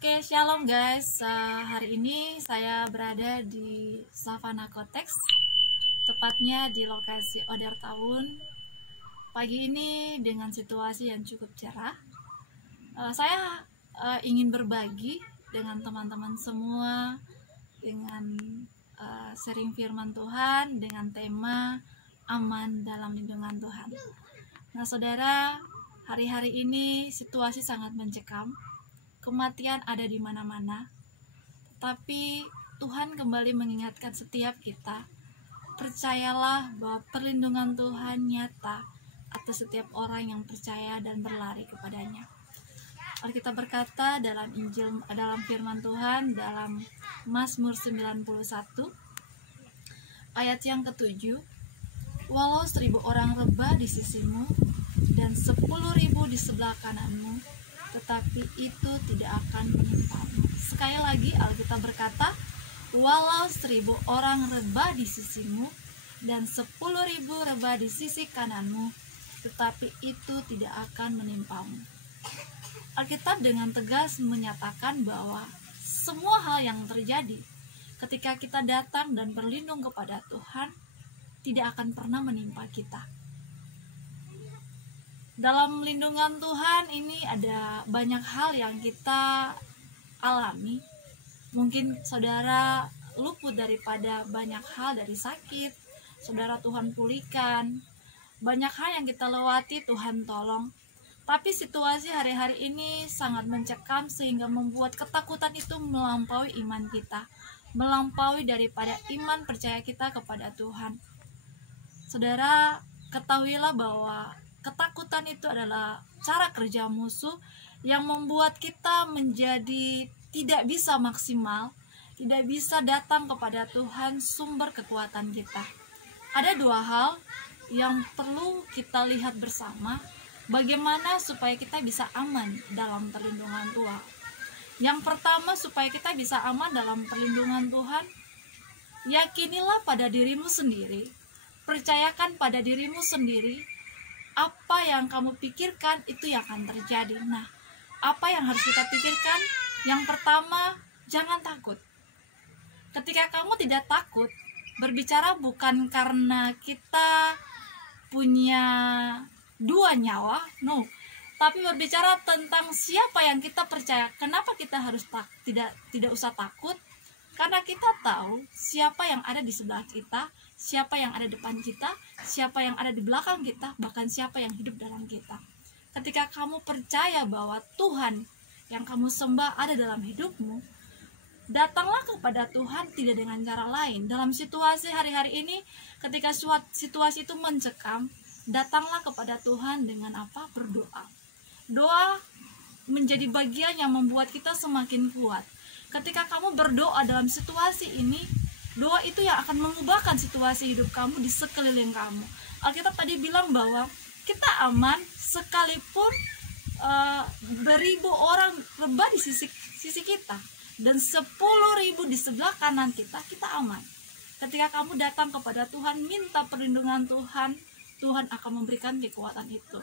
Oke, shalom guys. Hari ini saya berada di Savana Kotex, tepatnya di lokasi Oder Town. Pagi ini dengan situasi yang cukup cerah, saya ingin berbagi dengan teman-teman semua dengan sharing firman Tuhan dengan tema aman dalam lindungan Tuhan. Nah, saudara, hari-hari ini situasi sangat mencekam. Kematian ada di mana-mana, tapi Tuhan kembali mengingatkan setiap kita, percayalah bahwa perlindungan Tuhan nyata atas setiap orang yang percaya dan berlari kepadanya. Alkitab berkata dalam firman Tuhan dalam Mazmur 91 ayat yang ke-7, walau 1000 orang rebah di sisimu dan 10.000 di sebelah kananmu, tetapi itu tidak akan menimpamu. Sekali lagi Alkitab berkata, walau 1000 orang rebah di sisimu dan 10.000 rebah di sisi kananmu, tetapi itu tidak akan menimpamu. Alkitab dengan tegas menyatakan bahwa semua hal yang terjadi ketika kita datang dan berlindung kepada Tuhan tidak akan pernah menimpa kita. Dalam lindungan Tuhan ini ada banyak hal yang kita alami. Mungkin saudara luput daripada banyak hal, dari sakit, saudara Tuhan pulihkan. Banyak hal yang kita lewati, Tuhan tolong. Tapi situasi hari-hari ini sangat mencekam sehingga membuat ketakutan itu melampaui iman kita, melampaui daripada iman percaya kita kepada Tuhan. Saudara, ketahuilah bahwa ketakutan itu adalah cara kerja musuh yang membuat kita menjadi tidak bisa maksimal, tidak bisa datang kepada Tuhan, sumber kekuatan kita. Ada dua hal yang perlu kita lihat bersama, bagaimana supaya kita bisa aman dalam perlindungan Tuhan. Yang pertama, supaya kita bisa aman dalam perlindungan Tuhan, yakinilah pada dirimu sendiri, percayakan pada dirimu sendiri, apa yang kamu pikirkan itu yang akan terjadi. Nah, apa yang harus kita pikirkan? Yang pertama, jangan takut. Ketika kamu tidak takut, berbicara bukan karena kita punya dua nyawa, no. Tapi berbicara tentang siapa yang kita percaya. Kenapa kita harus tidak usah takut? Karena kita tahu siapa yang ada di sebelah kita, siapa yang ada depan kita, siapa yang ada di belakang kita, bahkan siapa yang hidup dalam kita. Ketika kamu percaya bahwa Tuhan yang kamu sembah ada dalam hidupmu, datanglah kepada Tuhan tidak dengan cara lain. Dalam situasi hari-hari ini, ketika situasi itu mencekam, datanglah kepada Tuhan dengan apa? Berdoa. Doa menjadi bagian yang membuat kita semakin kuat. Ketika kamu berdoa dalam situasi ini, doa itu yang akan mengubahkan situasi hidup kamu di sekeliling kamu. Alkitab tadi bilang bahwa kita aman sekalipun 1000 orang rebah di sisi kita dan 10.000 di sebelah kanan kita aman. Ketika kamu datang kepada Tuhan, minta perlindungan Tuhan, Tuhan akan memberikan kekuatan itu.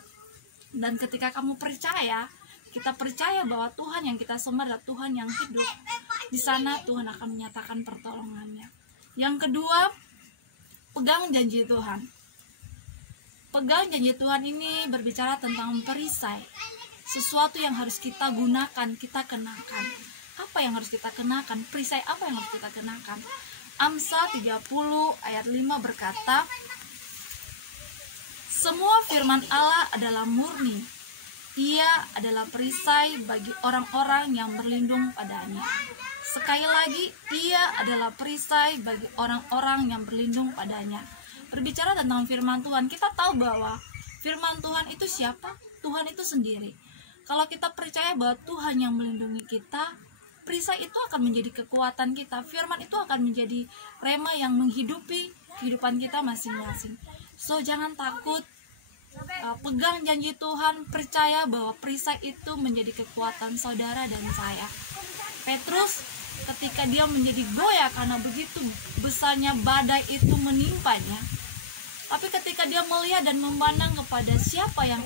Dan ketika kamu percaya, kita percaya bahwa Tuhan yang kita sembah adalah Tuhan yang hidup, di sana Tuhan akan menyatakan pertolongannya. Yang kedua, pegang janji Tuhan. Pegang janji Tuhan ini berbicara tentang perisai, sesuatu yang harus kita gunakan, kita kenakan. Apa yang harus kita kenakan? Perisai apa yang harus kita kenakan? Amsal 30 ayat 5 berkata, Semua firman Allah adalah murni. Ia adalah perisai bagi orang-orang yang berlindung padanya. Sekali lagi, ia adalah perisai bagi orang-orang yang berlindung padanya. Berbicara tentang firman Tuhan, kita tahu bahwa firman Tuhan itu siapa? Tuhan itu sendiri. Kalau kita percaya bahwa Tuhan yang melindungi kita, perisai itu akan menjadi kekuatan kita. Firman itu akan menjadi rema yang menghidupi kehidupan kita masing-masing. So, jangan takut. Pegang janji Tuhan, percaya bahwa perisai itu menjadi kekuatan saudara dan saya. Petrus ketika dia menjadi goyah karena begitu besarnya badai itu menimpanya, tapi ketika dia melihat dan memandang kepada siapa yang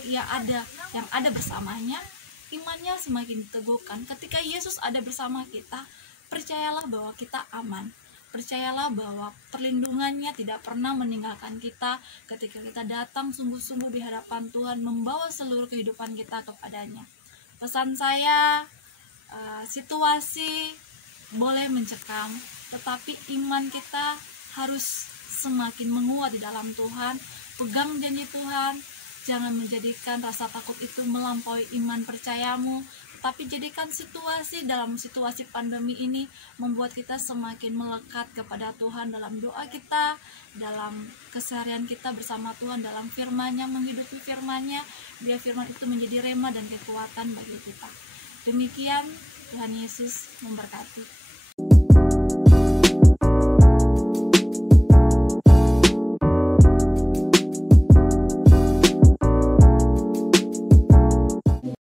ada bersamanya, imannya semakin diteguhkan. Ketika Yesus ada bersama kita, percayalah bahwa kita aman. Percayalah bahwa perlindungannya tidak pernah meninggalkan kita ketika kita datang sungguh-sungguh di hadapan Tuhan, membawa seluruh kehidupan kita kepadanya. Pesan saya, situasi boleh mencekam, tetapi iman kita harus semakin menguat di dalam Tuhan. Pegang janji Tuhan, jangan menjadikan rasa takut itu melampaui iman percayamu, tapi jadikan dalam situasi pandemi ini membuat kita semakin melekat kepada Tuhan dalam doa kita, dalam keseharian kita bersama Tuhan, dalam firman-Nya, menghidupi firman-Nya, biar firman itu menjadi rema dan kekuatan bagi kita. Demikian, Tuhan Yesus memberkati.